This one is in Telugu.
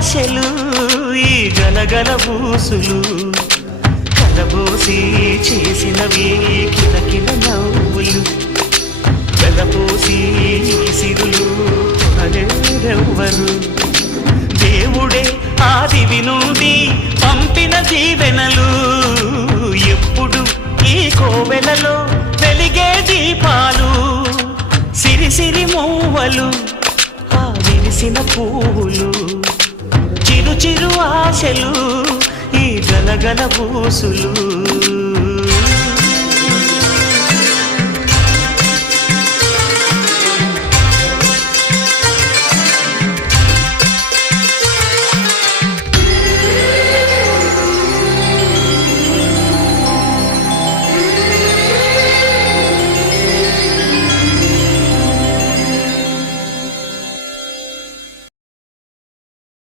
ఆశలు ఈ గలగల ఊసులు. కలబోసి చేసినవి కిలకిల నవ్వులు. వెలపోసి సిరులు కొనలేరెవ్వరు దేవుడే ఆదివి నుండి పంపిన దీవెనలు ఎప్పుడు ఈ కోవెలలో వెలిగే దీపాలు. సిరిసిరి సిరి మూవలు ఆ విరిసిన పూలు ఆశలు ఈ గలగల పూసులు